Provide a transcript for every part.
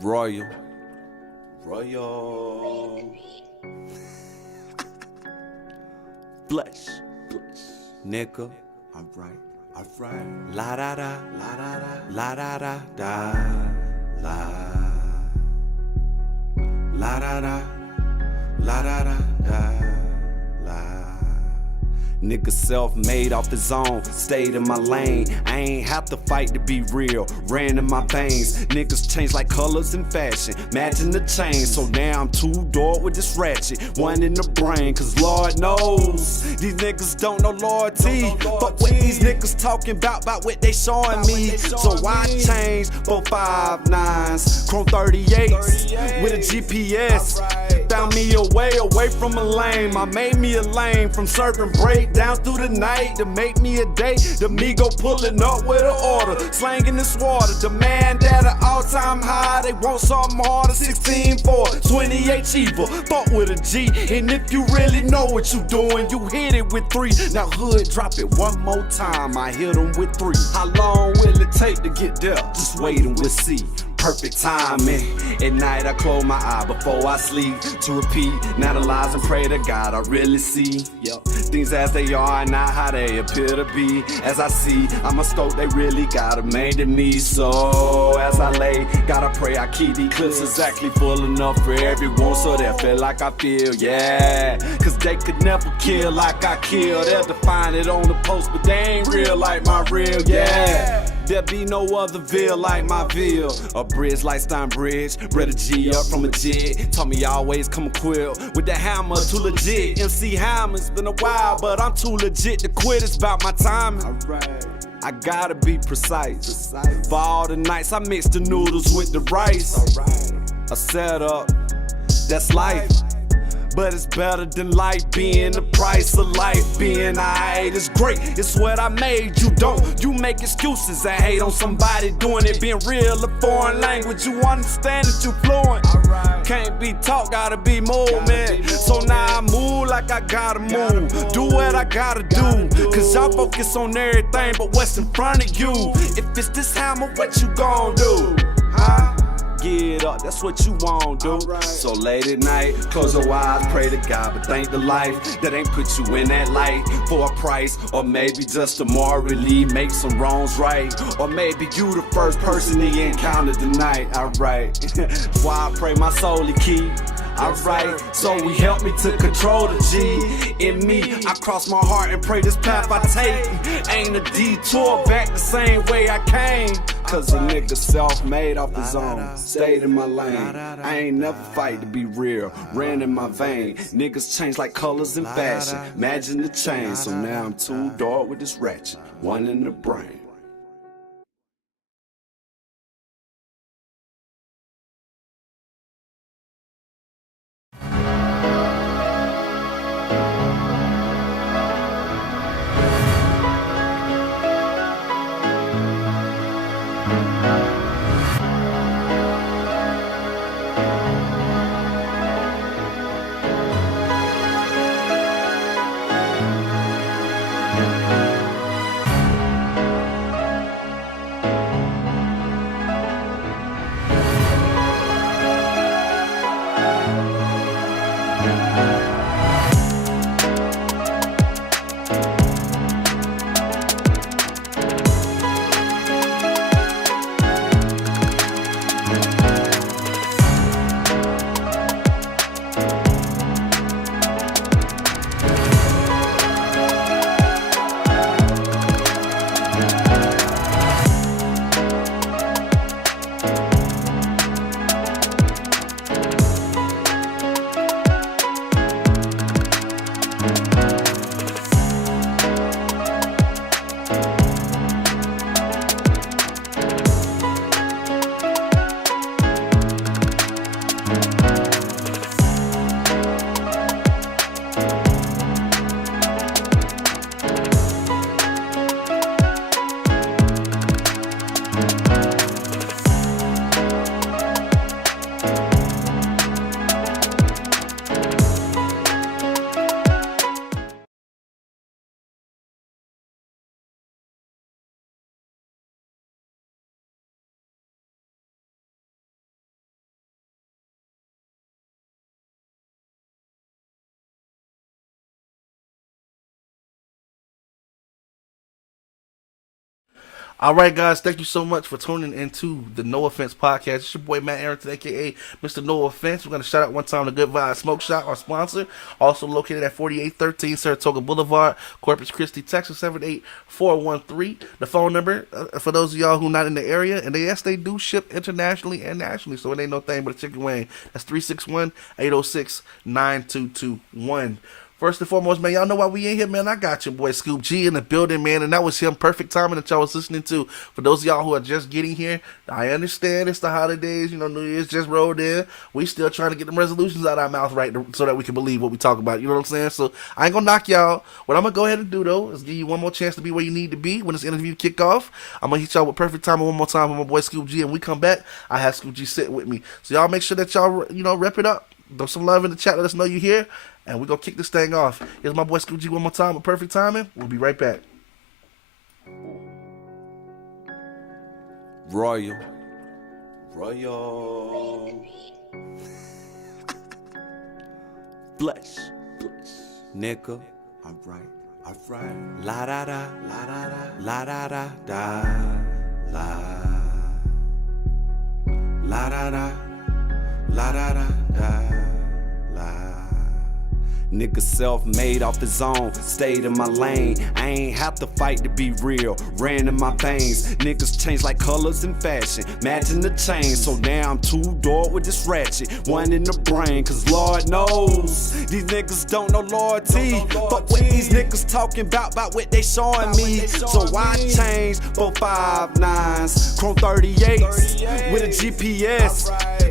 Royal. Blush. Nigga. Alright. La da da. La da da da. La. La da da. La da da da. La. Nigga self-made off his own, stayed in my lane. I ain't have to fight to be real, ran in my veins. Niggas change like colors in fashion, matching the chain. So now I'm two-door with this ratchet, one in the brain. Cause Lord knows, these niggas don't know loyalty. But what these niggas talking about what they showing me. So I change, 459s, Chrome 38s, with a GPS. Found me a way away from a lame. I made me a lane from serving break down through the night to make me a day. The Migo pulling up with an order, slanging this water. Demand at an all-time high. They want something harder. 16 for 28 cheaper. Fought with a G. And if you really know what you doing, you hit it with 3. Now hood, drop it one more time. I hit them with 3. How long will it take to get there? Just wait and we'll see. Perfect timing. At night I close my eye before I sleep to repeat. Now the lies and pray to God I really see. Things as they are, not how they appear to be. As I see, I'm a scope they really got it made to me. So as I lay, gotta pray I keep these clips exactly full enough for everyone, so they feel like I feel, yeah. Cause they could never kill like I kill. They'll define it on the post, but they ain't real like my real, yeah. There be no other Ville like my Ville. A bridge like Stein Bridge. Bred a G up from a jig. Taught me always come equipped with the hammer, too legit. MC Hammer's been a while, but I'm too legit to quit. It's about my timing. I gotta be precise. For all the nights I mix the noodles with the rice. A setup, that's life. But it's better than life being the price of life being alright. It's great, it's what I made. You don't, you make excuses and hate on somebody doing it. Being real, a foreign language, you understand that you fluent. Can't be taught, gotta be moved, man. So now I move like I gotta move. Do what I gotta do. Cause y'all focus on everything but what's in front of you. If it's this hammer, what you gon' do? Huh? Get up, that's what you won't do. So late at night, close your eyes, pray to God, but thank the life that ain't put you in that light for a price, or maybe just to morally make some wrongs right, or maybe you the first person he encountered tonight. Alright, that's why I pray my soul he keep. Alright, so he helped me to control the G in me. I cross my heart and pray this path I take ain't a detour back the same way I came. Cause a nigga self-made off his own, stayed in my lane. I ain't never fight to be real, ran in my vein. Niggas change like colors in fashion, imagine the change. So now I'm two-door with this ratchet, one in the brain. All right, guys, thank you so much for tuning into the No Offense podcast. It's your boy Matt Arrington, aka Mr. No Offense. We're gonna shout out one time to Good Vibes Smoke Shop, our sponsor, also located at 4813 Saratoga Boulevard, Corpus Christi, Texas 78413. The phone number for those of y'all who not in the area, and yes, they do ship internationally and nationally, so it ain't no thing but a chicken wing. That's 361-806-9221. First and foremost, man, y'all know why we in here, man. I got your boy Scoop G in the building, man, and that was him. Perfect timing that y'all was listening to. For those of y'all who are just getting here, I understand it's the holidays, New Year's just rolled in. We still trying to get them resolutions out of our mouth right so that we can believe what we talk about. You know what I'm saying? So I ain't gonna knock y'all. What I'm gonna go ahead and do though is give you one more chance to be where you need to be when this interview kick off. I'm gonna hit y'all with perfect timing one more time with my boy Scoop G, and when we come back, I have Scoop G sitting with me. So y'all make sure that y'all rep it up. Throw some love in the chat. Let us know you here. And we're going to kick this thing off. Here's my boy Scoop G one more time with perfect timing. We'll be right back. Royal. Flesh. Nigga. Alright. La da da. La da da da. La. La da da. La da da da. La. Nigga self-made off his own, stayed in my lane. I ain't have to fight to be real, ran in my veins. Niggas change like colors in fashion, matching the chain. So now I'm two-door with this ratchet, one in the brain. Cause Lord knows, these niggas don't know loyalty. But what these niggas talking about what they showing me. So I change for 5.9s, Chrome 38s, with a GPS.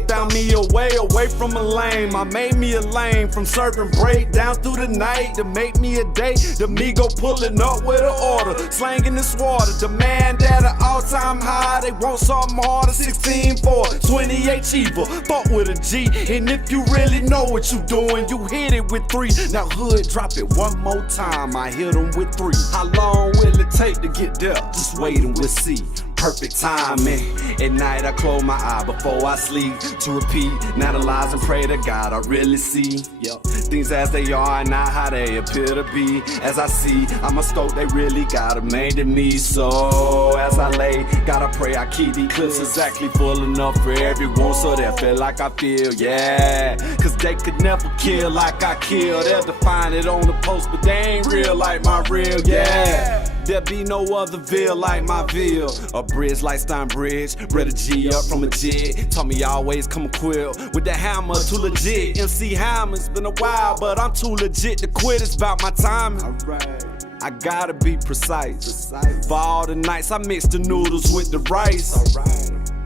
Found me a way away from a lame. I made me a lane from serving break down through the night to make me a day. The Migo pulling up with an order, slanging this water. Demand at an all-time high. They want something harder. 16 for 28 cheaper. Fought with a G. And if you really know what you doing, you hit it with 3. Now hood, drop it one more time. I hit them with 3. How long will it take to get there? Just wait and we'll see. Perfect timing. At night I close my eye before I sleep to repeat. Now the lies and pray to God I really see. Things as they are and not how they appear to be. As I see, I'm a stoke they really got it made to me. So as I lay, gotta pray I keep these clips exactly full enough for everyone, so they feel like I feel, yeah. Cause they could never kill like I kill. They'll define it on the post, but they ain't real like my real, yeah. There be no other Ville like my Ville. A bridge like Stein Bridge. Read a G up from a jig. Taught me always come equipped with the hammer, too legit. MC Hammer's been a while, but I'm too legit to quit. It's about my timing. Alright. I gotta be precise. For all the nights I mix the noodles with the rice.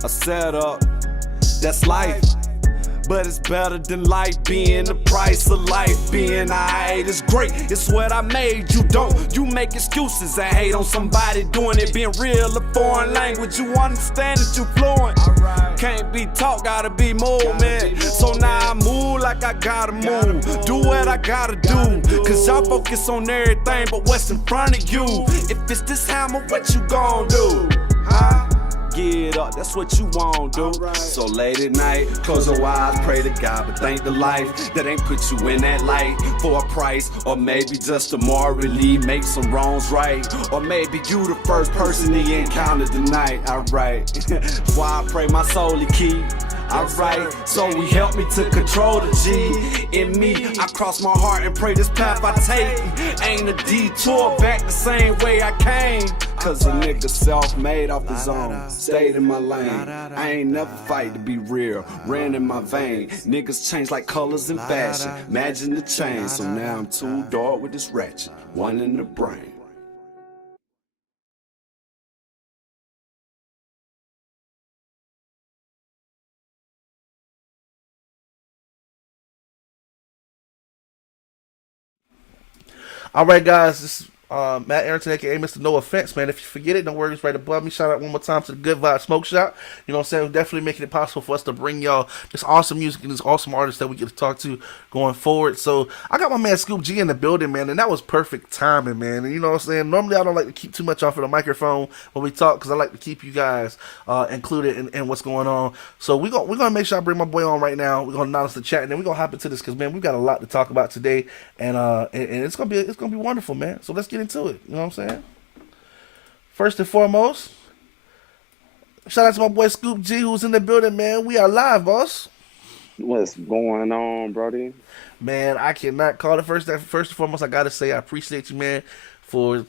A setup, that's life. But it's better than life being the price of life. Being alright is great, it's what I made. You don't, you make excuses and hate on somebody doing it. Being real, a foreign language, you understand that you fluent. Can't be taught, gotta be moved, man. So now I move like I gotta move. Do what I gotta do. Cause y'all focus on everything but what's in front of you. If it's this hammer, what you gon' do? Huh? Get up, that's what you won't do. So late at night, close your eyes, pray to God, but thank the life that ain't put you in that light for a price. Or maybe just to morally make some wrongs right. Or maybe you the first person he encountered tonight. Alright, why I pray my soul he keep. Alright, so he helped me to control the G in me. I cross my heart and pray this path I take ain't a detour back the same way I came. Cause a nigga self-made off his own, stayed in my lane. I ain't never fight to be real, ran in my vein. Niggas change like colors in fashion, imagine the change. So now I'm too dark with this ratchet, one in the brain. All right, guys, this is Matt Arrington, aka Mr. No Offense, man. If you forget it, don't worry, it's right above me. Shout out one more time to the Good Vibe Smoke Shop. You know what I'm saying? We're definitely making it possible for us to bring y'all this awesome music and this awesome artists that we get to talk to going forward. So I got my man Scoop G in the building, man, and that was perfect timing, man. And you know what I'm saying? Normally I don't like to keep too much off of the microphone when we talk because I like to keep you guys included in what's going on. So we're gonna make sure I bring my boy on right now. We're gonna announce the chat and then we're gonna hop into this because man, we've got a lot to talk about today, and it's gonna be wonderful, man. So let's get into it. You know what I'm saying? First and foremost, Shout out to my boy Scoop G who's in the building, man. We are live, boss. What's going on, Brody? Man, I cannot call it first and foremost. I gotta say I appreciate you, man, for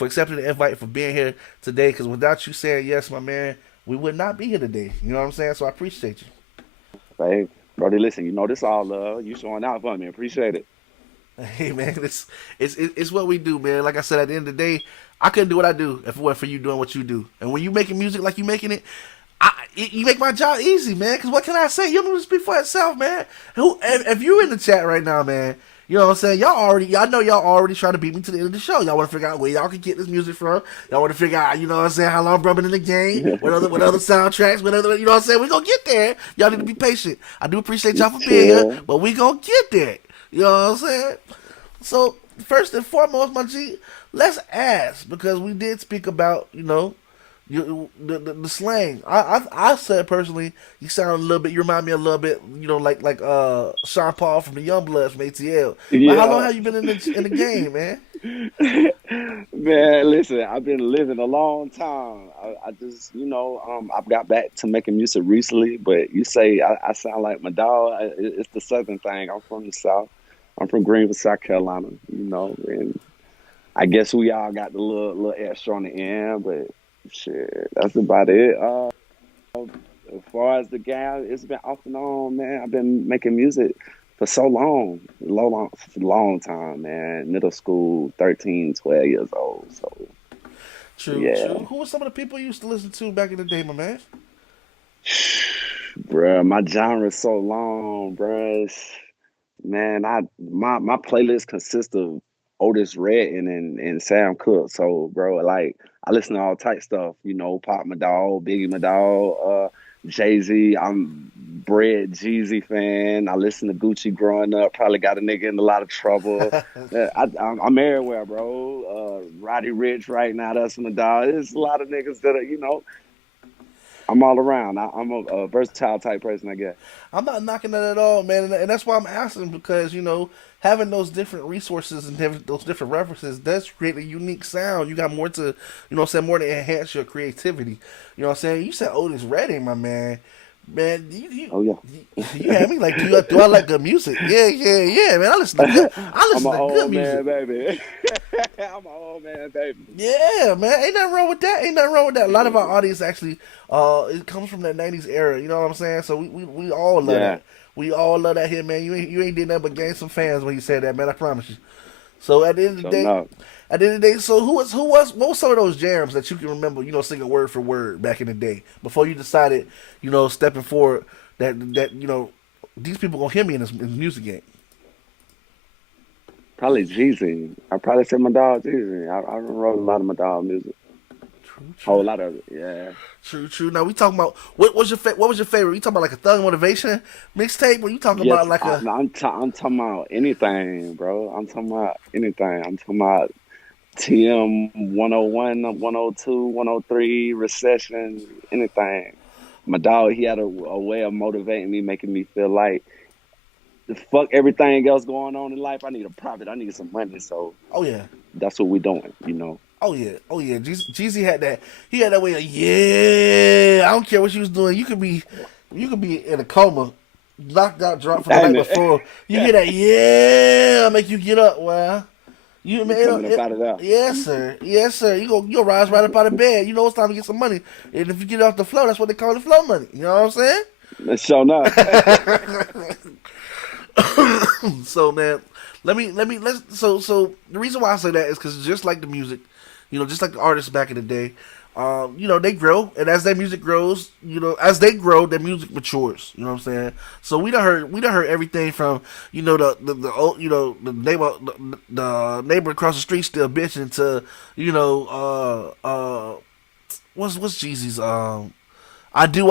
accepting the invite, for being here today. Because without you saying yes, my man, we would not be here today. You know what I'm saying? So I appreciate you. Hey, Brody, listen, you know this all love. You showing out for me. Appreciate it. Hey man, it's what we do, man. Like I said, at the end of the day, I couldn't do what I do if it weren't for you doing what you do. And when you making music like you making it, you make my job easy, man. Because what can I say? You don't speak for itself, man. If you in the chat right now, man, you know what I'm saying? I know y'all already trying to beat me to the end of the show. Y'all want to figure out where y'all can get this music from. Y'all want to figure out, you know what I'm saying, how long I've been in the game, what other soundtracks, what other, you know what I'm saying? We gonna get there. Y'all need to be patient. I do appreciate y'all for being here, but we gonna get there. You know what I'm saying? So first and foremost, my G, let's ask, because we did speak about, you know, the slang. I said personally, you sound a little bit. You remind me a little bit, you know, like Sean Paul from the Youngbloods from ATL. But how long have you been in the game, man? Man, listen, I've been living a long time. I just, I've got back to making music recently, but you say I sound like my dog. It's the Southern thing. I'm from the South. I'm from Greenville, South Carolina, and I guess we all got the little extra on the end, but shit, that's about it. As far as the game, it's been off and on, man. I've been making music for so long time, man. Middle school, 13, 12 years old. So True. Who were some of the people you used to listen to back in the day, my man? Bruh, my genre's so long, bruh. Man, my playlist consists of Otis Redding and Sam Cooke. So, bro, like I listen to all type stuff, Pop my dog, Biggie my dog, Jay-Z. I'm bred Jeezy fan. I listen to Gucci growing up. Probably got a nigga in a lot of trouble. I'm everywhere, bro. Roddy Ricch right now, that's my dog. There's a lot of niggas that are, I'm all around. I'm a versatile type person, I guess. I'm not knocking that at all, man, and that's why I'm asking, because having those different resources and those different references does create a unique sound. You got more to, more to enhance your creativity. You know what I'm saying? You said Otis Redding, my man. Man, oh yeah, you had me like, do I like good music? Yeah, man. I listen to good music, man, baby. I'm an old man, baby. Yeah, man. Ain't nothing wrong with that. A lot of our audience actually, it comes from that '90s era. You know what I'm saying? So we all love that. We all love that here, man. You ain't did nothing but gain some fans when you said that, man. I promise you. So at the end of the day, so what was some of those jams that you can remember, singing word for word back in the day before you decided, stepping forward that these people gonna hear me in this music game? Probably Jeezy. I probably said my dog Jeezy. I wrote a lot of my dog music. True. Whole lot of it, yeah. True. Now we talking about what was your favorite? You talking about like a Thug Motivation mixtape, or you talking about like I'm talking about anything, bro. I'm talking about anything. I'm talking about TM 101, 102, 103, Recession, anything. My dog, he had a way of motivating me, making me feel like fuck everything else going on in life. I need a profit. I need some money. So that's what we're doing, Oh yeah. Jeezy had that. He had that way of I don't care what you was doing. You could be in a coma, knocked out, dropped from the night before. You hear that make you get up. Well, you man, yes sir. You go rise right up out of bed. You know it's time to get some money. And if you get off the floor, that's what they call the flow money. You know what I'm saying? Let's show up. So man, so the reason why I say that is because just like the music, just like the artists back in the day, they grow, and as their music grows, as they grow, their music matures. You know what I'm saying? So we done heard everything from the neighbor across the street still bitching to what's Jeezy's I do.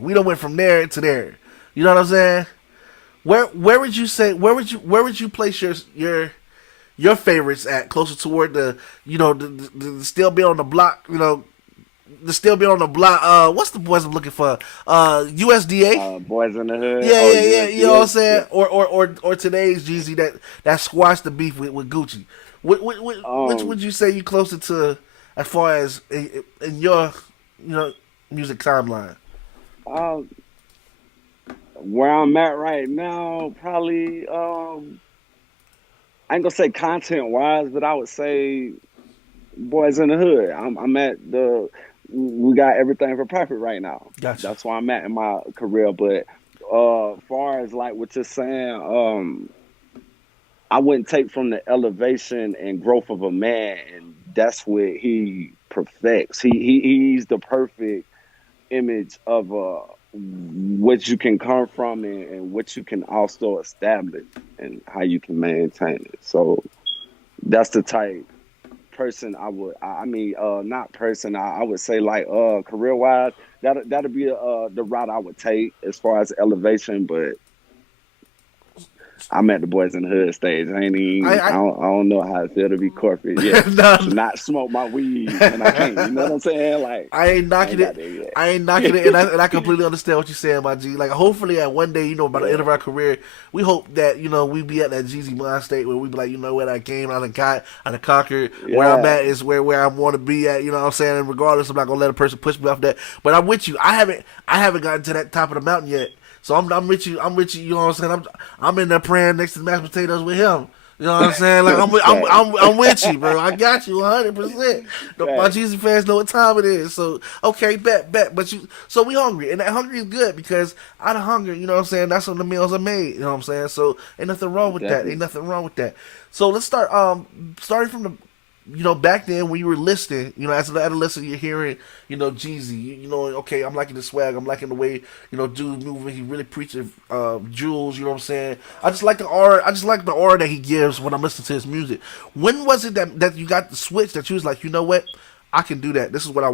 We done went from there to there. You know what I'm saying? Where would you place your favorites at, closer toward the still be on the block, the still be on the block, what's the boys I'm looking for? USDA? Boys in the Hood. Yeah. You know what I'm saying? Or today's Jeezy that squashed the beef with Gucci. Which would you say you closer to as far as in your music timeline? Uh, where I'm at right now, probably I ain't gonna say content wise, but I would say Boys in the Hood. I'm at the we got everything for profit right now. Gotcha. That's where I'm at in my career. But far as like what you're saying, I wouldn't take from the elevation and growth of a man, and that's what he perfects. He's the perfect image of what you can come from and what you can also establish and how you can maintain it. So that's the type person I mean not person I would say like career wise that'll be the route I would take as far as elevation. But I'm at the Boys in the Hood stage. I don't know how it feel to be corporate yet. No. To not smoke my weed and I can't. You know what I'm saying? Like I ain't knocking it. I ain't knocking it, and I completely understand what you're saying, my G. Like hopefully at one day, by the end of our career, we hope that we be at that Jeezy mind state where we be like, what, I came, I done conquered. Where I'm at is where I want to be at. You know what I'm saying? And regardless, I'm not gonna let a person push me off that. But I'm with you. I haven't gotten to that top of the mountain yet. So I'm with you. You know what I'm saying? I'm in there praying next to the mashed potatoes with him. You know what I'm saying? Like I'm with you, bro. I got you 100%. My Jeezy fans know what time it is. So okay, bet. But so we hungry, and that hungry is good because out of hunger, you know what I'm saying? That's when the meals are made. You know what I'm saying? So ain't nothing wrong with that. Ain't nothing wrong with that. So let's start. Starting from the. Back then when you were listening, as an adolescent, you're hearing, Jeezy, okay, I'm liking the swag, I'm liking the way, dude moving, he really preaching, jewels, you know what I'm saying? I just like the aura that he gives when I'm listening to his music. When was it that you got the switch that you was like, you know what, I can do that. This is what I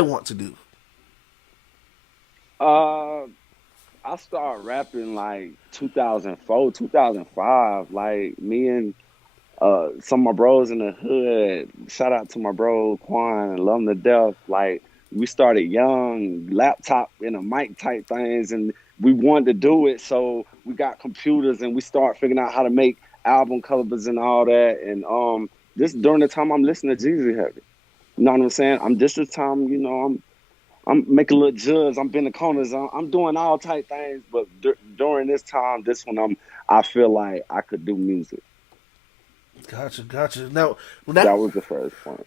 want to do. I started rapping like 2004, 2005, like me and some of my bros in the hood, shout out to my bro Quan, love him to death. Like we started young, laptop and a mic type things, and we wanted to do it. So we got computers and we start figuring out how to make album covers and all that. And this during the time I'm listening to Jeezy heavy. You know what I'm saying? This time, I'm making little judges, I'm bending corners, I'm doing all type things. But during this time, I feel like I could do music. Gotcha. Now that was the first point.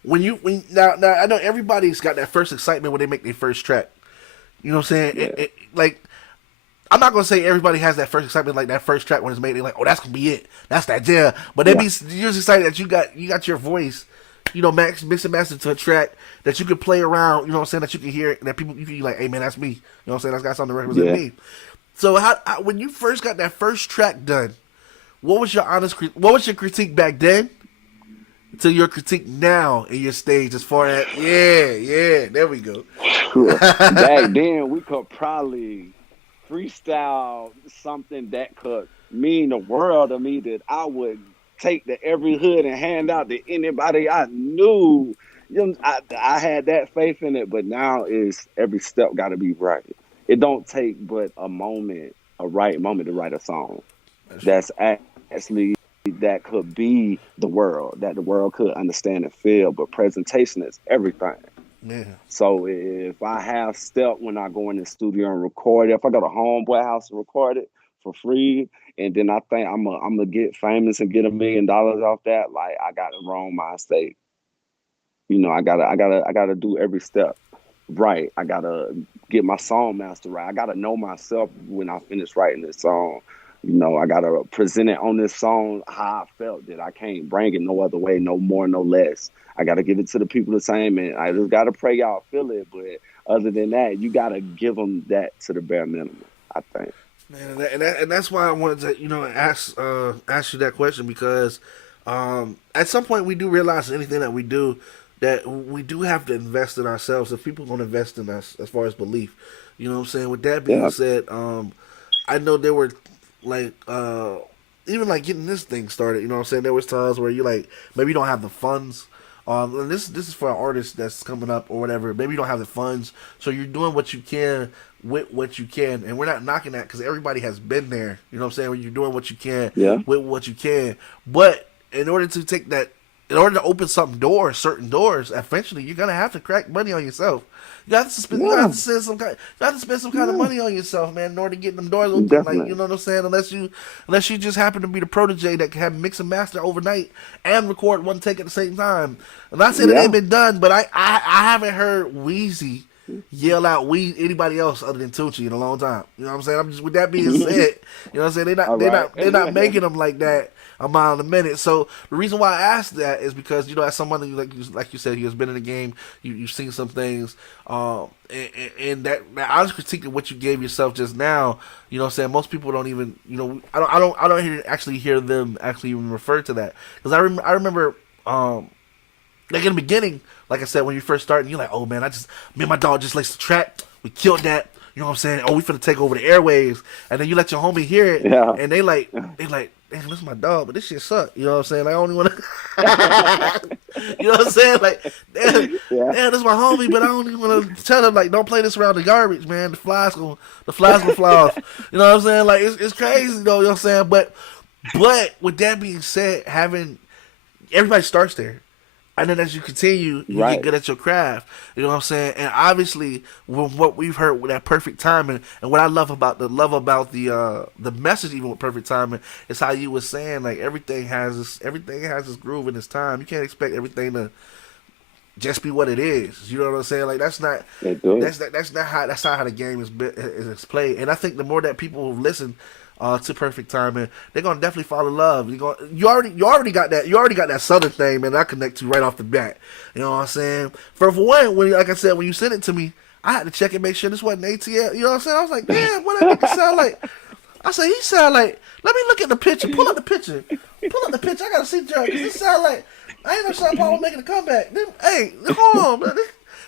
Now I know everybody's got that first excitement when they make their first track. You know what I'm saying? Yeah. Like I'm not gonna say everybody has that first excitement like that first track when it's made. They're like, oh, that's gonna be it. That's that jam. But you're just excited that you got your voice. Mix and master to a track that you can play around. You know what I'm saying? That you can hear that people you can be like, hey man, that's me. You know what I'm saying? That's got something to represent me. So how when you first got that first track done? What was your critique back then to your critique now in your stage as far as there we go. Back then we could probably freestyle something that could mean the world to me, that I would take to every hood and hand out to anybody I knew. I had that faith in it, but now is every step got to be right. It don't take but a right moment to write a song. That's actually that could be the world, that the world could understand and feel, but presentation is everything. Yeah. So if I have step when I go in the studio and record it, if I go to homeboy house and record it for free, and then I think I'm gonna get famous and get $1 million off that, like I got the wrong mind state. I gotta do every step right. I gotta get my song master right. I gotta know myself when I finish writing this song. I gotta present it on this song how I felt, that I can't bring it no other way, no more, no less. I gotta give it to the people the same, and I just gotta pray y'all feel it. But other than that, you gotta give them that to the bare minimum, I think. Man, and that's why I wanted to, ask you that question, because at some point we do realize anything that we do, that we do have to invest in ourselves. If people don't invest in us as far as belief, you know what I'm saying? With that being said, I know there were like even like getting this thing started, you know what I'm saying? There was times where you like maybe you don't have the funds. And this is for an artist that's coming up or whatever. Maybe you don't have the funds, so you're doing what you can with what you can, and we're not knocking that because everybody has been there. You know what I'm saying? When you're doing what you can with what you can, but in order to take that in order to open certain doors, eventually you're gonna have to crack money on yourself. You have to spend, you have to spend some kind, you have to spend some kind of money on yourself, man, in order to get them doors open. Definitely. Like, you know what I'm saying? Unless you just happen to be the protege that can have mix and master overnight and record one take at the same time. And I said it ain't been done, but I haven't heard Weezy yell out anybody else other than Tunechi in a long time. You know what I'm saying? I'm just, with that being said, you know what I'm saying? They're not making them like that a mile a minute. So the reason why I asked that is because, you know, as someone like you said, he has been in the game, you've seen some things, and that honest critique of what you gave yourself just now, you know what I'm saying, most people don't even, you know, I don't hear them actually even refer to that, because I remember like in the beginning, like I said, when you first started, you're like, oh man, me and my dog just laced the track, we killed that. You know what I'm saying? Oh, we finna take over the airwaves, and then you let your homie hear it, and they like, damn, this is my dog, but this shit suck. You know what I'm saying? Like, I don't even want to. You know what I'm saying? Like, damn, this is my homie, but I don't even want to tell him, like, don't play this around the garbage, man. The flies gonna fly off. You know what I'm saying? Like, it's crazy though. You know what I'm saying? But with that being said, everybody starts there. And then as you continue, you get good at your craft. You know what I'm saying? And obviously, with what we've heard with that perfect timing, and what I love about the message, even with perfect timing, is how you were saying, like, everything has this groove in its time. You can't expect everything to just be what it is. You know what I'm saying? Like, that's not how the game is played. And I think the more that people listen to perfect timing, they're gonna definitely fall in love. You already got that southern thing, man. I connect to right off the bat. You know what I'm saying? For one, like I said, when you sent it to me, I had to check and make sure this wasn't ATL. You know what I'm saying? I was like, damn, what that nigga sound like? I said, he sound like. Let me look at the picture. Pull up the picture. I gotta see Jerry, because this sound like. I ain't no Sean Paul making a comeback. Hey, hold on, man.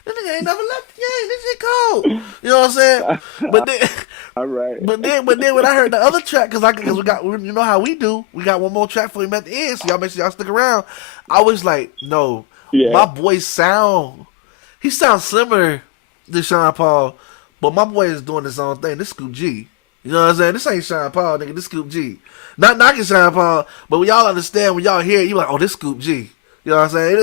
This nigga ain't never left the game. This shit cold. You know what I'm saying? But then, all right. But then when I heard the other track, because we got, you know how we do, we got one more track for him at the end, so y'all make sure y'all stick around. I was like, no, my boy he sounds similar to Sean Paul, but my boy is doing his own thing. This Scoop G. You know what I'm saying? This ain't Sean Paul, nigga. This Scoop G. Not knocking Sean Paul, but when y'all understand, when y'all hear it, you like, oh, this Scoop G. You know what I'm saying?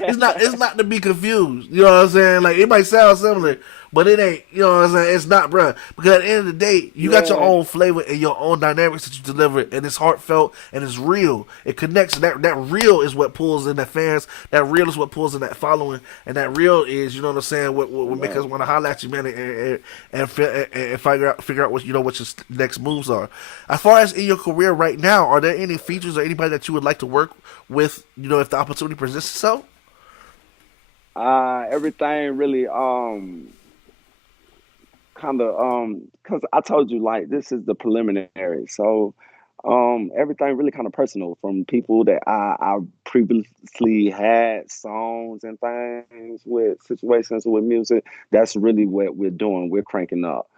It's not to be confused. You know what I'm saying? Like, it might sound similar, but it ain't. You know what I'm saying? It's not, bruh. Because at the end of the day, you got your own flavor and your own dynamics that you deliver, and it's heartfelt and it's real. It connects. That real is what pulls in the fans. That real is what pulls in that following, and that real is, you know what I'm saying, what make us want to holler at you, man, and figure out what, you know, what your next moves are. As far as in your career right now, are there any features or anybody that you would like to work with, you know, if the opportunity presents itself? Everything really kind of because I told you, like, this is the preliminary, so everything really kind of personal from people that I previously had songs and things with, situations with music. That's really what we're doing. We're cranking up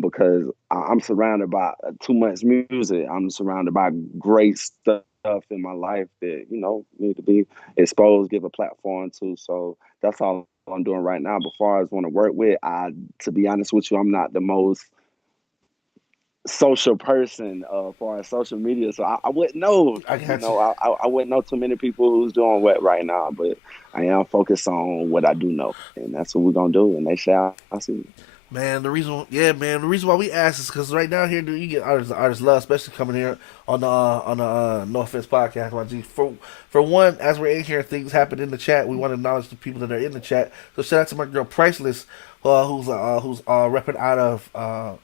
because I'm surrounded by too much music. I'm surrounded by great stuff in my life that, you know, need to be exposed, give a platform to. So that's all I'm doing right now. But far as want to work with, to be honest with you, I'm not the most social person for social media, so I wouldn't know. I wouldn't know too many people who's doing what right now, but I am focused on what I do know, and that's what we're gonna do, and they shall see. Man, the reason why we ask is because right now here, you get artists love, especially coming here on the No Offense podcast. YG. For one, as we're in here, things happen in the chat. We want to acknowledge the people that are in the chat. So shout out to my girl Priceless, who's repping out of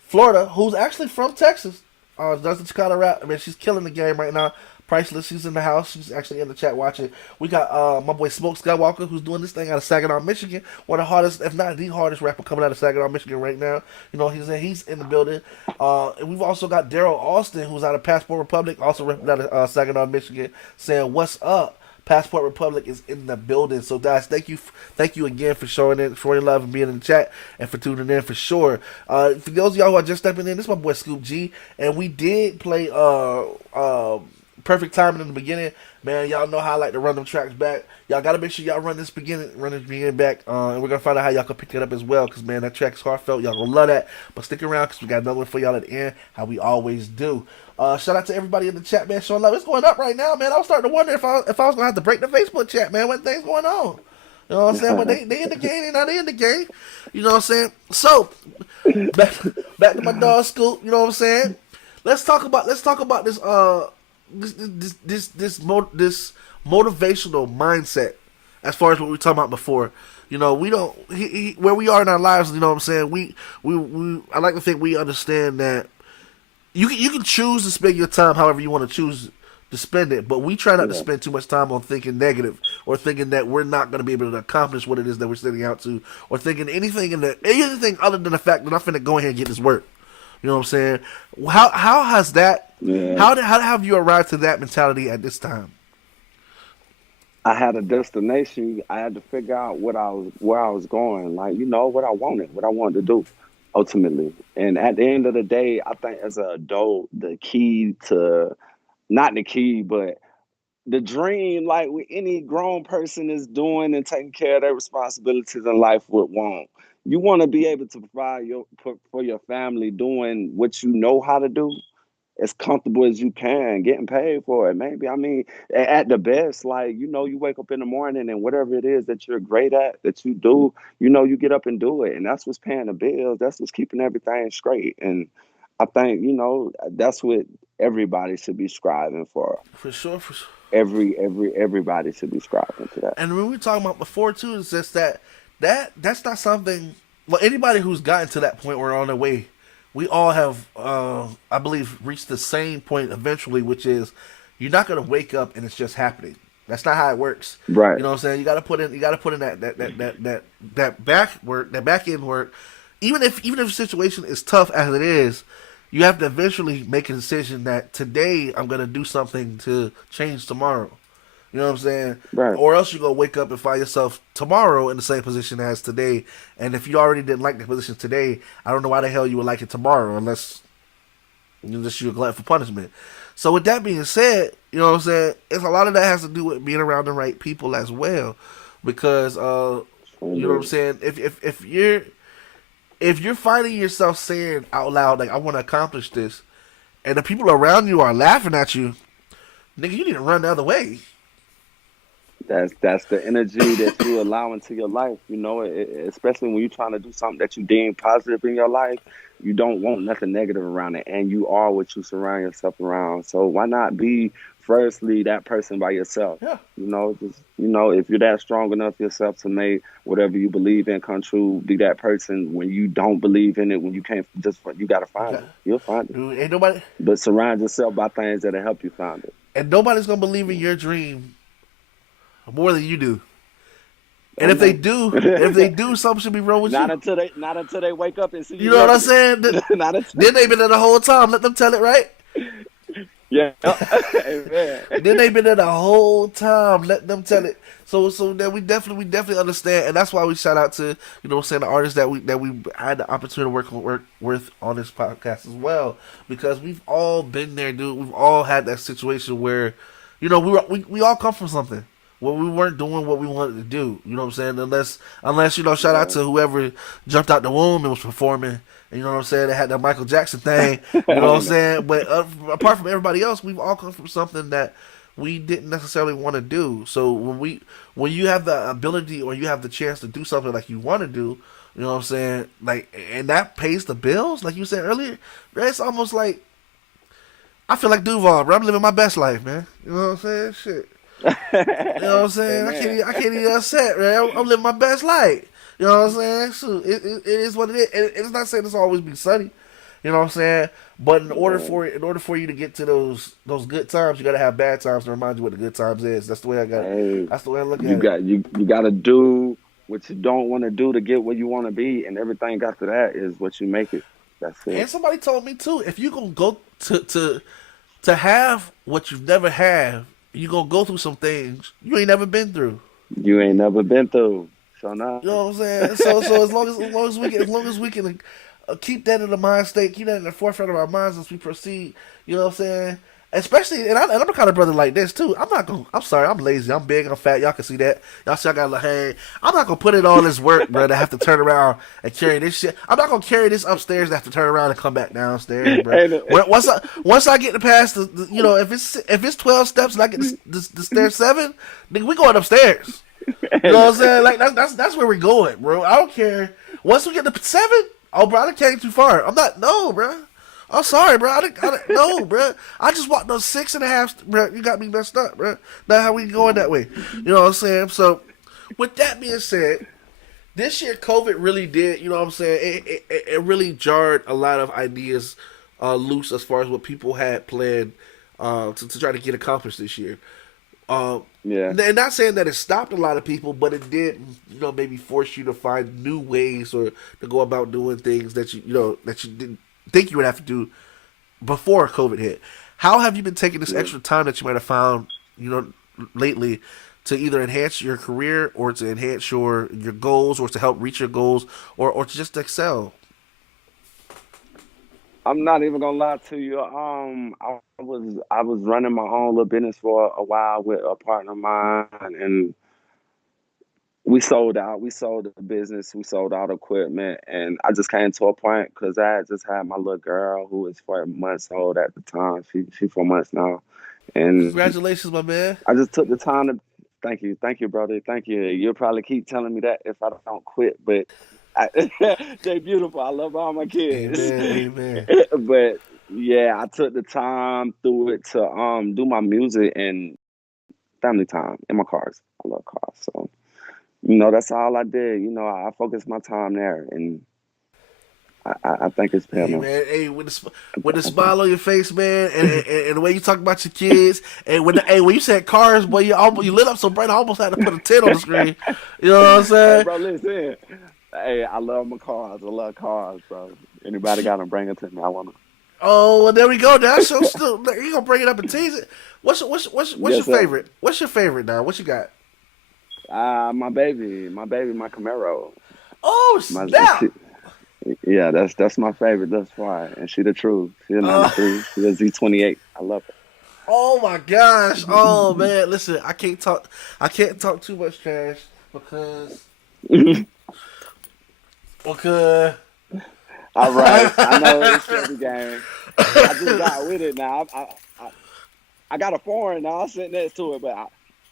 Florida, who's actually from Texas. Does the Chicano rap. I mean, she's killing the game right now. Priceless, she's in the house. She's actually in the chat watching. We got my boy Smoke Skywalker, who's doing this thing out of Saginaw, Michigan. One of the hardest, if not the hardest rapper coming out of Saginaw, Michigan right now. You know, he's in the building. And we've also got Daryl Austin, who's out of Passport Republic, also representing out of Saginaw, Michigan, saying, "What's up?" Passport Republic is in the building. So guys, thank you again for showing love and being in the chat and for tuning in for sure. For those of y'all who are just stepping in, this is my boy Scoop G, and we did play perfect timing in the beginning. Man, y'all know how I like to run them tracks back. Y'all got to make sure y'all run this beginning back. And we're going to find out how y'all can pick it up as well. Because, man, that track is heartfelt. Y'all going to love that. But stick around because we got another one for y'all at the end, how we always do. Shout out to everybody in the chat, man. Showing love. It's going up right now, man. I was starting to wonder if I was going to have to break the Facebook chat, man. What things going on? You know what I'm saying? But they in the game. They not in the game. You know what I'm saying? So, back to my dog Scoop. You know what I'm saying? Let's talk about this this motivational mindset as far as what we were talking about before. You know, we don't where we are in our lives. You know what I'm saying? We I like to think we understand that you can choose to spend your time however you want to choose to spend it, but we try not to spend too much time on thinking negative or thinking that we're not going to be able to accomplish what it is that we're setting out to, or thinking anything other than the fact that I'm finna go ahead and get this work. You know what I'm saying? How has that? Yeah. How have you arrived to that mentality at this time? I had a destination. I had to figure out where I was going. Like, you know, what I wanted to do ultimately. And at the end of the day, I think as an adult, the key to, not the key, but the dream, like with any grown person is doing and taking care of their responsibilities in life would want. You want to be able to provide for your family doing what you know how to do as comfortable as you can, getting paid for it. Maybe, I mean, at the best, like, you know, you wake up in the morning and whatever it is that you're great at, that you do, you know, you get up and do it. And that's what's paying the bills. That's what's keeping everything straight. And I think, you know, that's what everybody should be striving for. For sure. Everybody should be striving to that. And when we were talking about before too, is just that's not something. Well, anybody who's gotten to that point or on their way, we all have, I believe, reached the same point eventually, which is you're not gonna wake up and it's just happening. That's not how it works. Right. You know what I'm saying? You gotta put in that back end work. Even if the situation is tough as it is, you have to eventually make a decision that today I'm going to do something to change tomorrow. You know what I'm saying? Right. Or else you're going to wake up and find yourself tomorrow in the same position as today. And if you already didn't like the position today, I don't know why the hell you would like it tomorrow unless you're glad for punishment. So with that being said, you know what I'm saying? It's a lot of that has to do with being around the right people as well. Because, you know what I'm saying? If you're finding yourself saying out loud, like, I want to accomplish this, and the people around you are laughing at you, nigga, you need to run the other way. That's the energy that you allow into your life, you know, especially when you're trying to do something that you deem positive in your life. You don't want nothing negative around it, and you are what you surround yourself around. So why not be firstly that person by yourself? Yeah. You know, just, you know, if you're that strong enough yourself to make whatever you believe in come true, be that person when you don't believe in it, when you can't, you got to find it. You'll find it. Ain't nobody. But surround yourself by things that'll help you find it. And nobody's going to believe in your dream more than you do. And if they do, something should be wrong with not you. Not until they wake up and see you. You know what I'm saying? Then they've been there the whole time. Let them tell it, right? Yeah. Amen. Then they've been there the whole time. Let them tell it. So then we definitely understand, and that's why we shout out to, you know what I'm saying, the artists that we had the opportunity to work with on this podcast as well, because we've all been there, dude. We've all had that situation where, you know, we all come from something where we weren't doing what we wanted to do. You know what I'm saying? Unless you know, shout out to whoever jumped out the womb and was performing. And you know what I'm saying? They had that Michael Jackson thing. You know what I'm saying? But apart from everybody else, we've all come from something that we didn't necessarily want to do. So when you have the ability or you have the chance to do something like you want to do, you know what I'm saying? Like, and that pays the bills, like you said earlier. It's almost like I feel like Duval, bro. I'm living my best life, man. You know what I'm saying? Shit. You know what I'm saying? I can't even upset, man. I'm living my best life. You know what I'm saying? So it is what it is. And it's not saying it's always be sunny. You know what I'm saying? But in order for you to get to those good times, you gotta have bad times to remind you what the good times is. That's the way I got it. That's the way I look at it. You gotta do what you don't want to do to get where you want to be, and everything after that is what you make it. That's it. And somebody told me too, if you gonna go to have what you've never had, you gonna go through some things you ain't never been through. You ain't never been through. So now. You know what I'm saying? So as long as we can keep that in the mind state, keep that in the forefront of our minds as we proceed. You know what I'm saying? Especially, and I'm the kind of brother like this too. I'm sorry, I'm lazy. I'm big, I'm fat. Y'all can see that. Y'all see I got a little hang. I'm not gonna put in all this work, bro, to have to turn around and carry this shit. I'm not gonna carry this upstairs to have to turn around and come back downstairs, bro. Once I get to past you know, if it's 12 steps and I get the stair 7, nigga, we going upstairs. You know what I'm saying? Like that's where we're going, bro. I don't care. Once we get to 7, oh, bro, I done came too far. No, bro. I'm sorry, bro. No, bro. I just walked those 6.5, bro. You got me messed up, bro. Not how we going that way. You know what I'm saying? So, with that being said, this year COVID really did, you know what I'm saying? It really jarred a lot of ideas loose as far as what people had planned to try to get accomplished this year. Yeah. And not saying that it stopped a lot of people, but it did, you know, maybe force you to find new ways or to go about doing things that you didn't think you would have to do before COVID hit. How have you been taking this extra time that you might have found, you know, lately to either enhance your career or to enhance your goals or to help reach your goals or to just excel? I'm not even gonna lie to you. I was running my own little business for a while with a partner of mine, and we sold out. We sold the business. We sold all the equipment, and I just came to a point because I had just had my little girl who was 4 months old at the time. She 4 months now, and Congratulations, my man. I just took the time to thank you, brother, thank you. You'll probably keep telling me that if I don't quit, but they're beautiful. I love all my kids. Amen. But yeah, I took the time through it to do my music and family time in my cars. I love cars, so you know that's all I did. You know, I focused my time there, and I think it's paying Hey off. man, hey with the smile on your face, man, and the way you talk about your kids, and when you said cars, boy, you lit up so bright, I almost had to put a 10 on the screen. You know what I'm Hey, saying? bro, listen. Hey, I love my cars. I love cars, bro. Anybody got them, bring it to me. I want to. Oh, well, there we go. Now, so still, you gonna bring it up and tease it? What's your Yes, sir. favorite? What's your favorite now? What you got? My baby, my Camaro. Oh My, snap! yeah, that's my favorite thus far, and she the truth. She a '93. She a Z28. I love her. Oh my gosh! Oh man, listen, I can't talk too much trash because All right, I know it's Chevy game. I just got with it now. I got a foreign now. I'm sitting next to it, but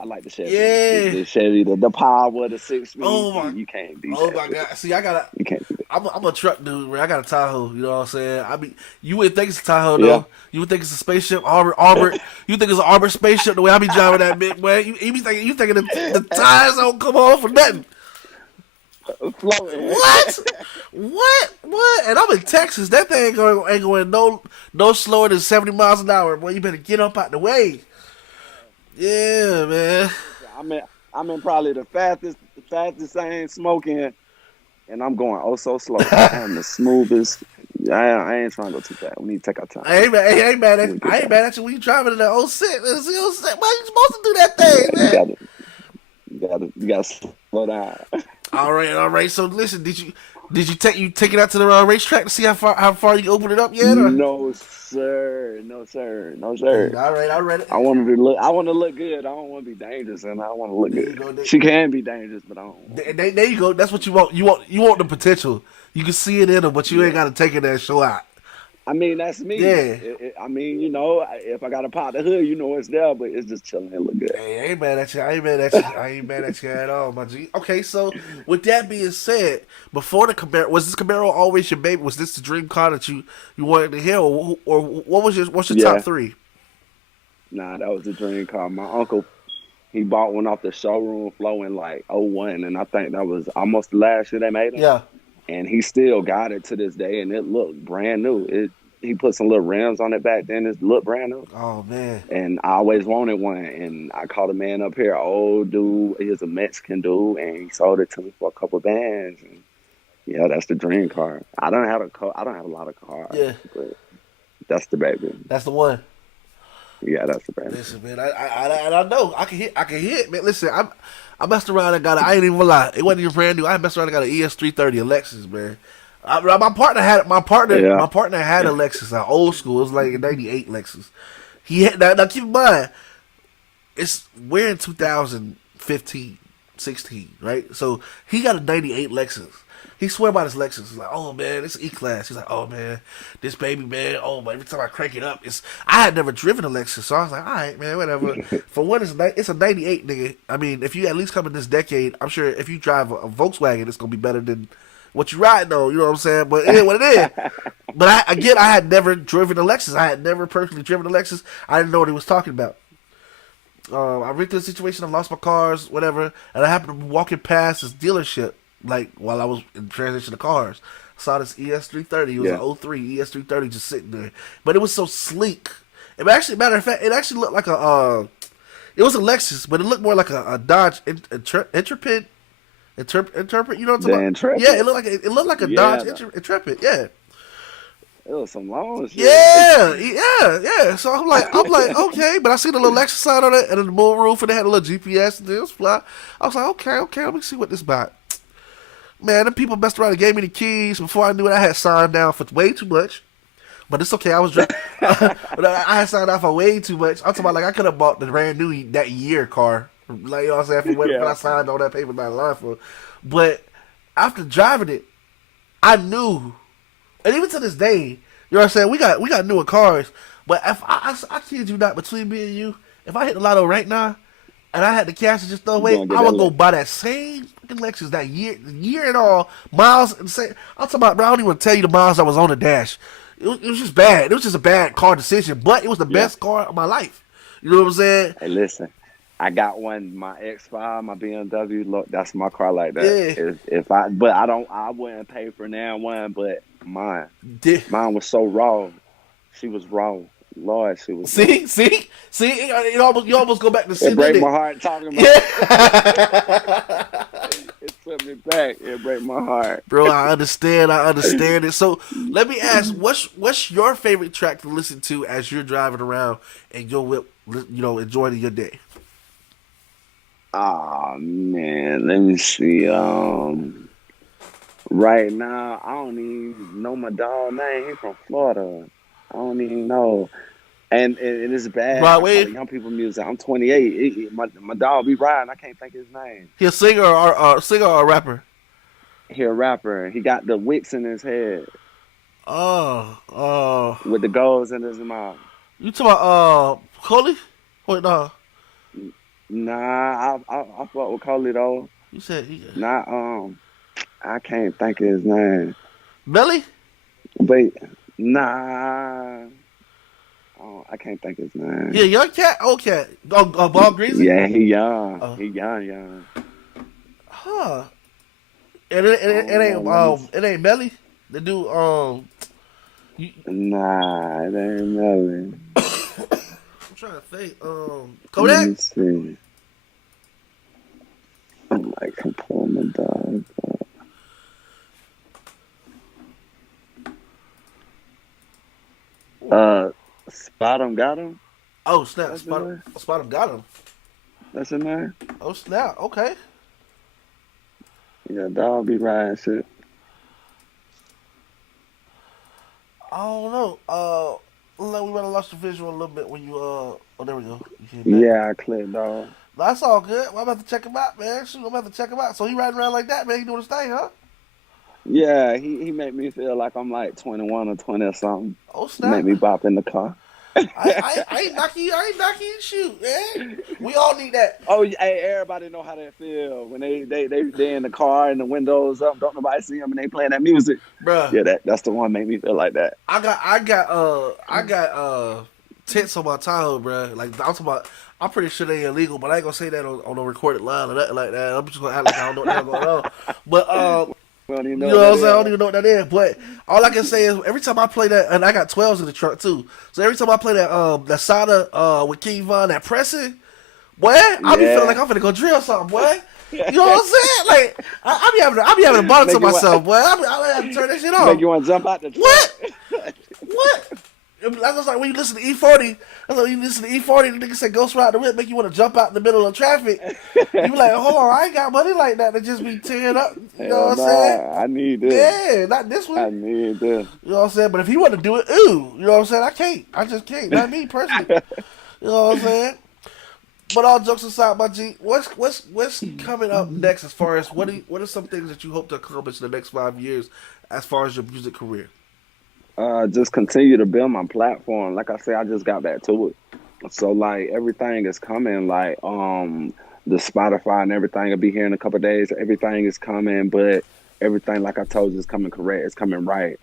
I like the Chevy. Yeah. The Chevy, the power, the 6 speed. Oh my! You can't beat Oh that. my god! See, You can't beat that. I'm a truck dude, man. I got a Tahoe. You know what I'm saying? I mean, you would think it's a Tahoe though. Yeah. You would think it's a spaceship, Arbor. You think it's an Arbor spaceship the way I be driving that big man. You thinking the tires don't come on for nothing. Floating. What? And I'm in Texas. That thing ain't going no slower than 70 miles an hour. Boy, you better get up out the way. Yeah, man. I'm in probably the fastest thing smoking, and I'm going oh so slow. I'm the smoothest. I ain't trying to go too fast. We need to take our time. I ain't mad at you when you driving in the 06. Why you supposed to do that thing, man? You gotta slow down. All right. So listen, did you take it out to the racetrack to see how far you can open it up yet? Or? No sir. All right, I read it. I want to look good. I don't want to be dangerous, and I want to look good. She can be dangerous, but I don't. There you go. That's what you want. You want the potential. You can see it in her, but you ain't got to take it there and show out. I mean, that's me. Yeah. I mean, you know, if I got to pop the hood, you know it's there, but it's just chilling and look good. Hey, I ain't mad at you. I ain't mad at you at all, my G. Okay, so with that being said, before the Camaro, was this Camaro always your baby? Was this the dream car that you wanted to hear, or what's your top 3? Nah, that was the dream car. My uncle, he bought one off the showroom floor in like '01, and I think that was almost the last year they made it. Yeah. And he still got it to this day, and it looked brand new. He put some little rims on it back then. It looked brand new. Oh, man. And I always wanted one. And I called a man up here, old dude. He was a Mexican dude, and he sold it to me for a couple of bands. And yeah, that's the dream car. I don't have a lot of cars. Yeah. But that's the baby. That's the one. Yeah, that's the baby. Listen, man, I know I can hear it, man. Listen, I messed around and got I ain't even gonna lie. It wasn't even brand new. I messed around and got an ES330 a Lexus, man. My partner had a Lexus, an old school. It was like a '98 Lexus. He had, now keep in mind, we're in 2015, 16, right? So he got a 98 Lexus. He swear by his Lexus. He's like, oh man, it's E-Class. He's like, oh man, this baby, man, oh man, every time I crank it up, I had never driven a Lexus, so I was like, all right, man, whatever. For one, it's a 98, nigga. I mean, if you at least come in this decade, I'm sure if you drive a Volkswagen, it's gonna be better than what you ride, though. You know what I'm saying? But it is what it is. But I had never driven a Lexus. I had never personally driven a Lexus. I didn't know what he was talking about. I ran through a situation, I lost my cars, whatever, and I happened to be walking past this dealership, like, while I was in transition of cars. I saw this ES330. It was an 03 ES330 just sitting there. But it was so sleek. It actually, matter of fact, it actually looked like it was a Lexus, but it looked more like a Dodge Intrepid. Interpret, you know what I'm talking about? Yeah, it looked like a Dodge Intrepid, yeah. It was some long shit. Yeah. So I'm like, okay, but I see the little Lexus sign on it and then the moon roof, and they had a little GPS and it was fly. I was like, okay, let me see what this about. Man, the people messed around and gave me the keys. Before I knew it, I had signed down for way too much. But it's okay, I was driving. I had signed down for way too much. I'm talking about, like, I could have bought the brand new that year car. Like, you know what I'm saying? For when I signed all that paper down the line for. But after driving it, I knew. And even to this day, you know what I'm saying? We got newer cars. But if I kid you not, between me and you, if I hit the lotto right now, and I had the cash to just throw away, I would go buy that same fucking Lexus that year and all, miles. And say, I'm talking about, bro, I don't even tell you the miles I was on the dash. It was just bad. It was just a bad car decision, but it was the best car of my life. You know what I'm saying? Hey, listen, I got one, my X5, my BMW. Look, that's my car like that. Yeah. I wouldn't pay for now one, but mine was so raw. She was raw. Lord, she was. See, you almost go back to see. It break my heart talking about. Yeah. It took me back. It break my heart, bro. I understand it. So let me ask, what's your favorite track to listen to as you're driving around and you're with, enjoying your day? Oh man, let me see. Right now, I don't even know my dog name. He's from Florida. I don't even know. And it's bad. Young people music. I'm 28. My dog be riding. I can't think his name. He a singer or a rapper? He a rapper. He got the wicks in his head. Oh. With the goals in his mouth. You talking about Coley? Wait, no. Nah, I fuck with Coley though. You said I can't think of his name. Belly? But nah. Oh, I can't think of his name. Yeah, young cat, old cat. Ball Greasy? Yeah, he young. He young. Huh. It ain't Melly? The dude, Nah, it ain't Melly. I'm trying to think. Kodak? Let me see. I'm like, I'm pulling my dog up. Spot him, got him. Oh snap! Spot him, got him. That's in there. Oh snap! Okay. Yeah, dog be riding shit. I don't know. We might have lost the visual a little bit when you Oh, there we go. Yeah, I clicked, dog. That's all good. Well, I'm about to check him out, man. Shoot, I'm about to check him out. So he riding around like that, man. He doing his thing, huh? Yeah, he made me feel like I'm like 21 or 20 or something. Oh snap! Make me bop in the car. I ain't knocking you. Shoot, man. We all need that. Oh, hey, everybody know how that feel when they in the car and the windows up, don't nobody see them and they playing that music, bruh. Yeah, that's the one made me feel like that. I got tents on my Tahoe, bruh. Like I'm pretty sure they illegal, but I ain't gonna say that on a recorded line or nothing like that. I'm just gonna act like I don't know what the hell going on. But you know what I'm saying? I don't even know what that is. But all I can say is every time I play that, and I got 12s in the truck too. So every time I play that Sada with King Von, that pressing, boy, I be feeling like I'm finna go drill something, boy. You know what I'm saying? Like I be having to monitor myself, boy. I have to turn that shit off. Make you want to jump out the truck. What? I was like, when you listen to E40, I was like, when you listen to E40, the nigga said Ghost Ride the Whip make you want to jump out in the middle of traffic. You be like, hold on, I ain't got money like that to just be tearing up. You know Hell what I'm saying? nah, I need this. Yeah, not this I one. need this. You know what I'm saying? But if he want to do it, ooh, you know what I'm saying? I can't. I just can't. Not me personally. You know what I'm saying? But all jokes aside, my G, what's coming up next as far as what are some things that you hope to accomplish in the next 5 years as far as your music career? Just continue to build my platform. Like I said, I just got back to it. So like everything is coming, like the Spotify and everything will be here in a couple of days. Everything is coming, but everything, like I told you, is coming correct. It's coming right.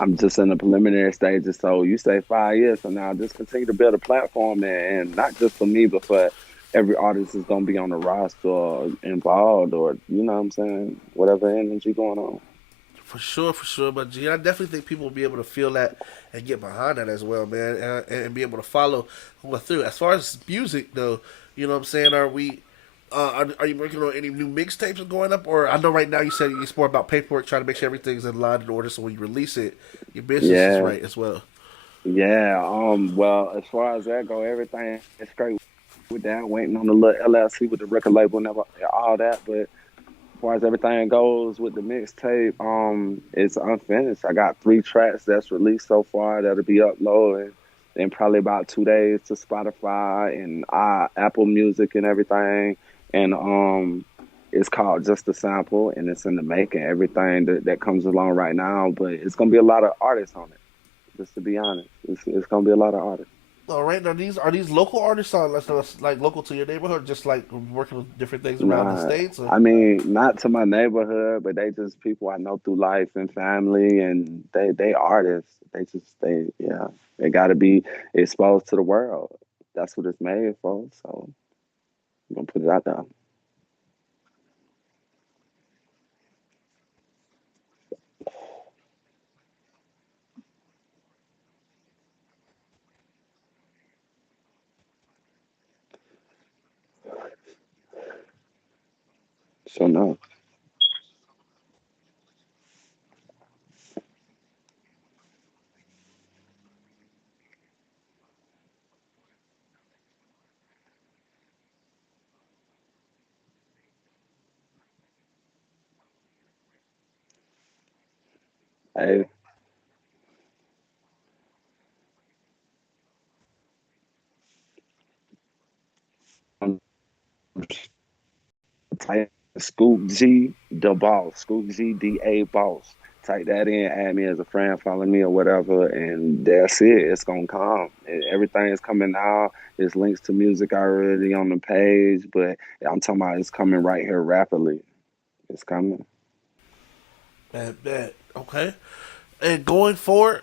I'm just in the preliminary stages. So you say 5 years from now, just continue to build a platform, and not just for me, but for every artist is gonna be on the roster or involved, or you know what I'm saying, whatever energy going on. For sure, but G, I definitely think people will be able to feel that and get behind that as well, man, and be able to follow through. As far as music, though, you know what I'm saying? Are you working on any new mixtapes going up? Or I know right now you said it's more about paperwork, trying to make sure everything's in line and order, so when you release it, your business is Yeah, right as well. yeah. Well, as far as that go, everything is straight with that. Waiting on the little LLC with the record label and all that, but as far as everything goes with the mixtape, it's unfinished. I got 3 tracks that's released so far that'll be uploaded in probably about 2 days to Spotify and Apple Music and everything. And it's called Just a Sample, and it's in the making. Everything that comes along right now, but it's gonna be a lot of artists on it. Just to be honest, it's gonna be a lot of artists. All right, now these are these local artists, like local to your neighborhood, just like working with different things around the Nah, states. Or? I mean, not to my neighborhood, but they just people I know through life and family, and they artists. Yeah, they got to be exposed to the world. That's what it's made for. So I'm gonna put it out there. So no, hey, I'm type Scoop G the boss, Scoop G DA boss. Type that in, add me as a friend, follow me or whatever, and that's it. It's gonna come. Everything is coming out. There's links to music already on the page, but I'm talking about it's coming right here rapidly. It's coming. That okay. And going forward,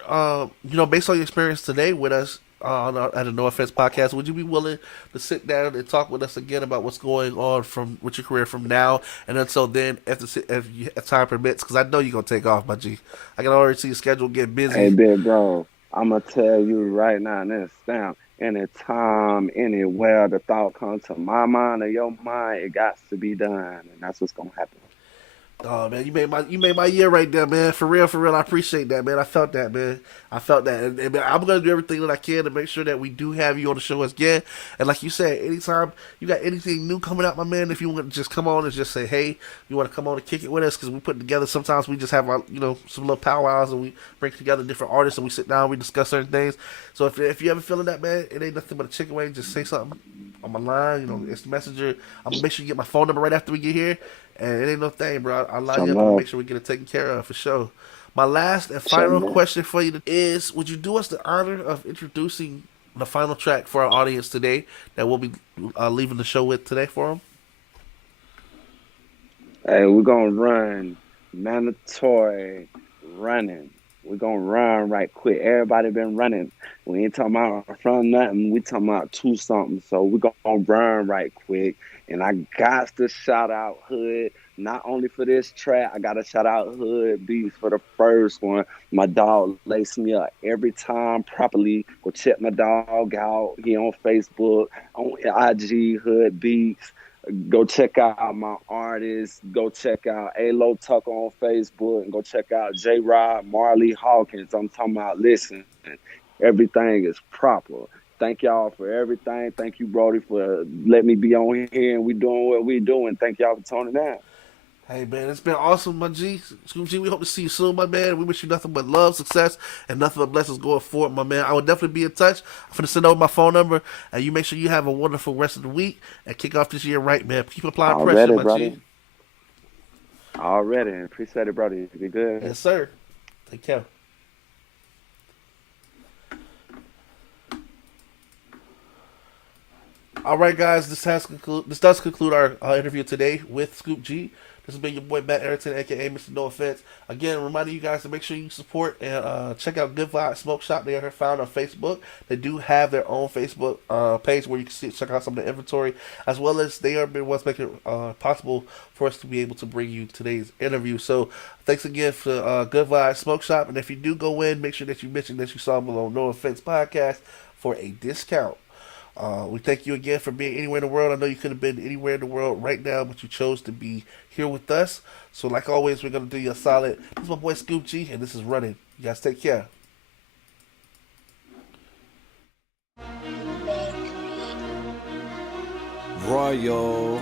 based on your experience today with us at the No Offense podcast, would you be willing to sit down and talk with us again about what's going on from with your career from now and until then, if time permits? Because I know you're gonna take off, my G. I can already see your schedule get Hey, busy. big bro, I'm gonna tell you right now, this stamp. Anytime, anywhere, the thought comes to my mind or your mind, it got to be done, and that's what's gonna happen. Oh man, you made my year right there, man. For real, for real. I appreciate that, man. I felt that, man. I felt that, and man, I'm gonna do everything that I can to make sure that we do have you on the show again. And like you said, anytime you got anything new coming out, my man, if you want to just come on and just say, hey, you want to come on and kick it with us, because we put together. Sometimes we just have our, some little powwows, and we bring together different artists, and we sit down, we discuss certain things. So if you ever feeling that, man, it ain't nothing but a chicken wing. Just say something on my line. It's the messenger. I'm gonna make sure you get my phone number right after we get here. And it ain't no thing, bro. I'll line Some you up and love, make sure we get it taken care of for sure. My last and some final love. question for you is: would you do us the honor of introducing the final track for our audience today that we'll be leaving the show with today for them? Hey, we're gonna run mandatory running. We're gonna run right quick. Everybody been running. We ain't talking about from nothing. We talking about two something. So we're gonna run right quick. And I got to shout out Hood. Not only for this track, I gotta shout out Hood Beats for the first one. My dog laced me up every time properly. Go check my dog out. He on Facebook, on IG, Hood Beats. Go check out my artists. Go check out A-Lo Tuck on Facebook, and go check out J-Rod, Marley Hawkins. I'm talking about, listen, everything is proper. Thank y'all for everything. Thank you, Brody, for letting me be on here, and we doing what we doing. Thank y'all for tuning in. Hey, man, it's been awesome, my G. Scoop G, we hope to see you soon, my man. We wish you nothing but love, success, and nothing but blessings going forward, my man. I will definitely be in touch. I'm going to send over my phone number, and you make sure you have a wonderful rest of the week and kick off this year right, man. Keep applying pressure, my brother. G. Already. Appreciate it, brother. You be good. Yes, sir. Take care. All right, guys, this does conclude our interview today with Scoop G. This has been your boy Matt Arrington, aka Mr. No Offense. Again, reminding you guys to make sure you support and check out Good Vibes Smoke Shop. They are found on Facebook. They do have their own Facebook page where you can check out some of the inventory, as well as they are been what's making it possible for us to be able to bring you today's interview. So thanks again for Good Vibes Smoke Shop. And if you do go in, make sure that you mention that you saw them on No Offense Podcast for a discount. We thank you again for being anywhere in the world. I know you could have been anywhere in the world right now, but you chose to be here with us. So like always, we're going to do you a solid. This is my boy Scoop G, and this is Running. You guys take care. Royal.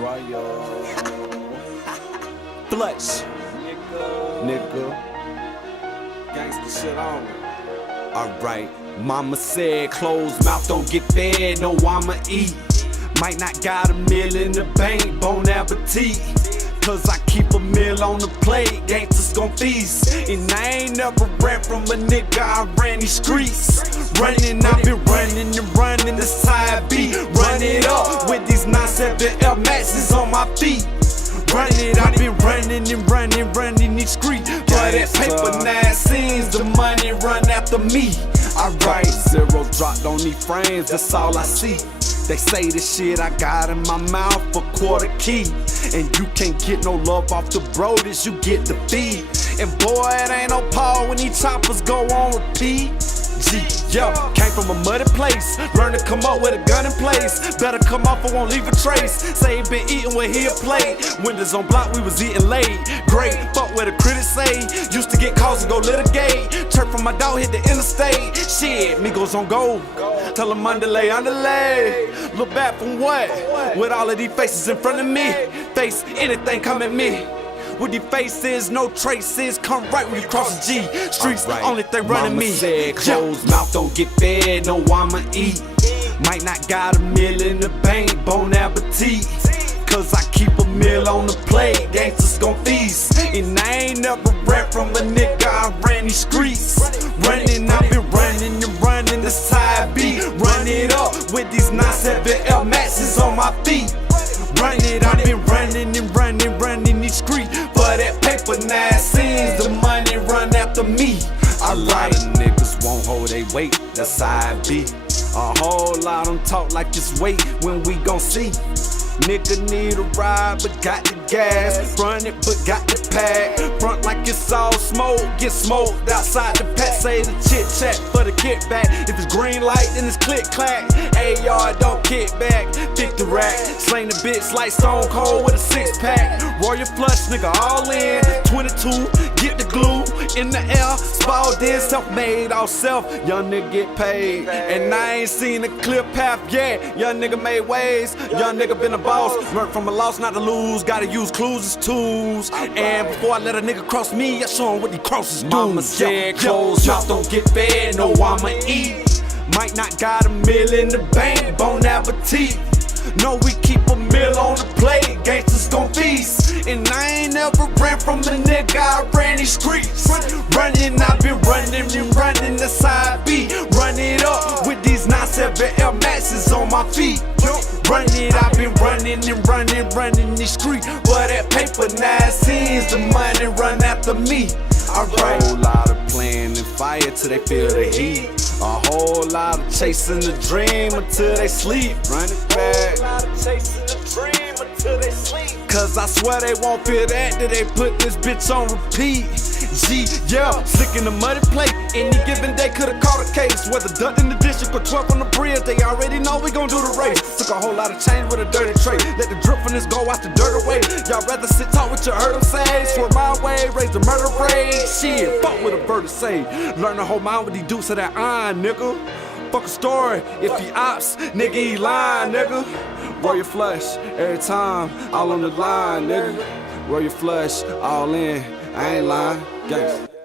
Flush. Nigga. Gangsta shit on me. Alright. Mama said closed mouth don't get fed, no I'ma eat. Might not got a meal in the bank, bon appetit. Cause I keep a meal on the plate, gangsters gon' feast. And I ain't never ran from a nigga, I ran these streets. Running, I've been running and running, that's how I be. Run it up with these 9-7 L Maxes on my feet. Run it, I've been running and running these streets. But that paper 9 scenes, the money run after me. Alright, zero dropped on these frames, that's all I see. They say the shit I got in my mouth a quarter key. And you can't get no love off the broders, you get the feed. And boy, it ain't no Paul when these choppers go on repeat. G, yo, came from a muddy place. Learn to come up with a gun in place. Better come off or won't leave a trace. Say he been eating what he played. Windows on block, we was eating late. Great, fuck what the critics say. Used to get calls and go litigate. Chirp from my dog, hit the interstate. Shit, Migos on gold. Tell them underlay. Look back from what? With all of these faces in front of me. Face anything come at me. With these faces, no traces, come right when you cross the G. Streets, the only thing running me. Mama said closed mouth don't get fed, no I'ma eat. Might not got a meal in the bank, bon appetit. Cause I keep a meal on the plate, gangsters gon' feast. And I ain't never ran from a nigga, I ran these streets. Running, I've been running and running, that's how I be. Run it up with these 9-7 L Maxes on my feet. Run it, I've been running and running these streets. For that paper 9 scenes, the money run after me. A lot of niggas won't hold they weight, that's how I be. A whole lot don't talk like it's weight, when we gon' see. Nigga need a ride, but got the gas. Run it, but got the pack. Front like it's all smoke, get smoked outside the pack. Say the chit chat for the kickback. If it's green light, then it's click clack. AR don't kick back, 50 rack. Slang the bitch like Stone Cold with a 6-pack. Royal flush, nigga all in. 22, get the glue in the air. Spalled in, self-made, all self. Young nigga get paid, and I ain't seen a clear path yet. Young nigga made ways, young nigga been a boss. Learn from a loss not to lose, gotta use clues as tools. And before I let a nigga cross me, I show him what he crosses do. Mama said closed mouth don't get fed, no I'ma eat. Might not got a meal in the bank, bon appetit. No, we keep a meal on the plate, gangsters gon' feast. And I ain't never ran from a nigga, I ran these streets. Running, I've been running and running, that's how I be. Run it up with these 9-7 L Maxes on my feet. Run it, I've been running and running these streets. But that paper 9 scenes, the money run after me. Alright. A whole lot of playing in fire till they feel the heat. A whole lot of chasing the dream until they sleep. Run it back. A whole lot of chasing the dream until they sleep. Cause I swear they won't feel that till they put this bitch on repeat. G, yeah, slick in the muddy plate. Any given day could've caught a case. Whether duck in the district or 12 on the bridge, they already know we gon' do the race. Took a whole lot of change with a dirty trait. Let the drip from this go out the dirt away. Y'all rather sit talk what you heard them say. Swear my way, raise the murder rate. Shit, fuck what a bird say. Learn to hold mine with these dukes of that iron, nigga. Fuck a story, if he ops, nigga, he lying, nigga. Roll your flush, every time, all on the line, nigga. Roll your flush, all in, I ain't lying, gangsta.